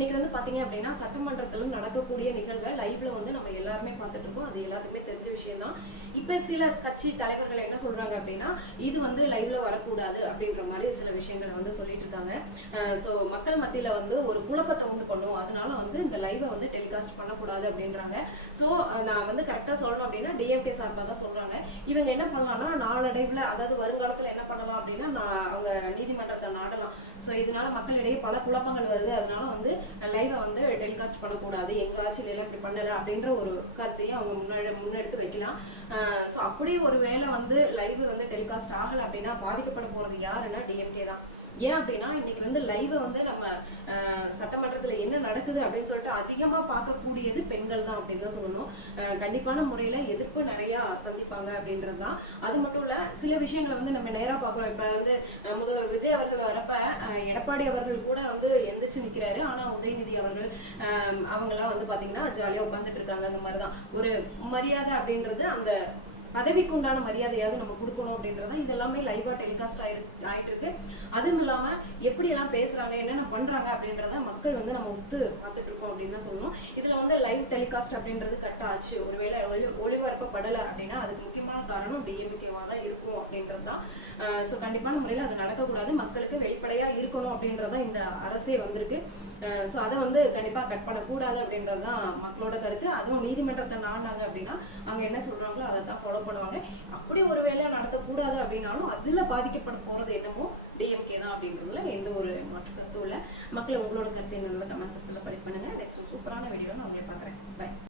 இன்னைக்கு வந்து பாத்தீங்க அப்படின்னா சட்டமன்றத்துல நடக்கக்கூடிய நிகழ்வை லைவ்ல வந்து நம்ம எல்லாருமே பார்த்துட்டு இருக்கோம். அது எல்லாத்துக்குமே தெரிஞ்ச விஷயம் தான். இப்ப சில கட்சி தலைவர்கள் என்ன சொல்றாங்க அப்படின்னா, இது வந்து லைவ்ல வரக்கூடாது அப்படின்ற மாதிரி சில விஷயங்களை வந்து சொல்லிட்டு இருக்காங்க. ஸோ மக்கள் மத்தியில வந்து ஒரு குழப்பத்தை உண்டு பண்ணும், அதனால வந்து இந்த லைவை வந்து டெலிகாஸ்ட் பண்ணக்கூடாது அப்படின்றாங்க. ஸோ நான் வந்து கரெக்டா சொல்லணும் அப்படின்னா டிஎம்கே சார்பாக தான் சொல்றாங்க. இவங்க என்ன பண்ணலாம்னா நாளடைவில், அதாவது வருங்காலத்துல என்ன பண்ணலாம் அப்படின்னா அவங்க நீதிமன்றத்தை நாடலாம். ஸோ இதனால மக்களிடையே பல குழப்பங்கள் வருது, அதனால வந்து லைவை வந்து டெலிகாஸ்ட் பண்ணக்கூடாது, எங்க ஆட்சியில இப்படி பண்ணல அப்படின்ற ஒரு கருத்தையும் அவங்க முன்னெடுத்து வைக்கலாம். ஸோ அப்படியே ஒரு வேளை வந்து லைவ் வந்து டெலிகாஸ்ட் ஆகலை அப்படின்னா பாதிக்கப்பட போறது யாருன்னா டிஎம்கே தான். ஏன் அப்படின்னா இன்னைக்கு வந்து லைவை வந்து நம்ம சட்டமன்றத்துல என்ன நடக்குது அப்படின்னு சொல்லிட்டு அதிகமா பார்க்கக்கூடியது பெண்கள் தான் அப்படின்னு தான் சொல்லணும். கண்டிப்பான முறையில எதிர்ப்பு நிறைய சந்திப்பாங்க அப்படின்றது தான். அது மட்டும் இல்ல, சில விஷயங்களை வந்து நம்ம நேரா பார்க்குறோம். இப்ப வந்து முதல்வர் விஜய் அவர்கள் வரப்ப எடப்பாடி அவர்கள் கூட வந்து எந்திரிச்சு நிக்கிறாரு, ஆனா உதயநிதி அவர்கள் அவங்கெல்லாம் வந்து பாத்தீங்கன்னா ஜாலியா உட்காந்துட்டு இருக்காங்க. அந்த மாதிரிதான் ஒரு மரியாதை அப்படின்றது, அந்த பதவிக்கு உண்டான மரியாதையாவது நம்ம கொடுக்கணும் அப்படின்றத இதெல்லாமே லைவா டெலிகாஸ்ட் ஆயிட்டு இருக்கு. அதுவும் இல்லாம எப்படி எல்லாம் பேசுறாங்க, என்னென்ன பண்றாங்க அப்படின்றத மக்கள் வந்து நம்ம ஒத்து பார்த்துட்டு இருக்கோம் அப்படின்னு தான் சொல்லணும். இதுல வந்து லைவ் டெலிகாஸ்ட் அப்படின்றது கட் ஆச்சு, ஒருவேளை ஒளிபரப்பப்படலை அப்படின்னா அதுக்கு முக்கியமான காரணம் டிஎம்கேவா தான் இருக்கும் அப்படின்றது தான். ஸோ கண்டிப்பான முறையில் அது நடக்கக்கூடாது, மக்களுக்கு வெளிப்படையா இருக்கணும் அப்படின்றதான் இந்த அரசே வந்திருக்கு. ஸோ அதை வந்து கண்டிப்பா கட் பண்ணக்கூடாது அப்படின்றது தான் மக்களோட கருத்து. அதுவும் நீதிமன்றத்தை நாடினாங்க அப்படின்னா அவங்க என்ன சொல்றாங்களோ அதை தான் ஃபாலோ பண்ணுவாங்க. அப்படி ஒரு வேலையை நடத்தக்கூடாது அப்படின்னாலும் அதுல பாதிக்கப்பட போறது என்னமோ டிஎம்கே தான் அப்படின்றதுல எந்த ஒரு மாற்று கருத்தும் இல்லை. மக்கள் உங்களோட கருத்து என்னன்னு கமெண்ட் செக்ஷன்ல பதிவு பண்ணுங்க. நெக்ஸ்ட் சூப்பரான வீடியோ நான் உங்களை பார்க்குறேன். பை.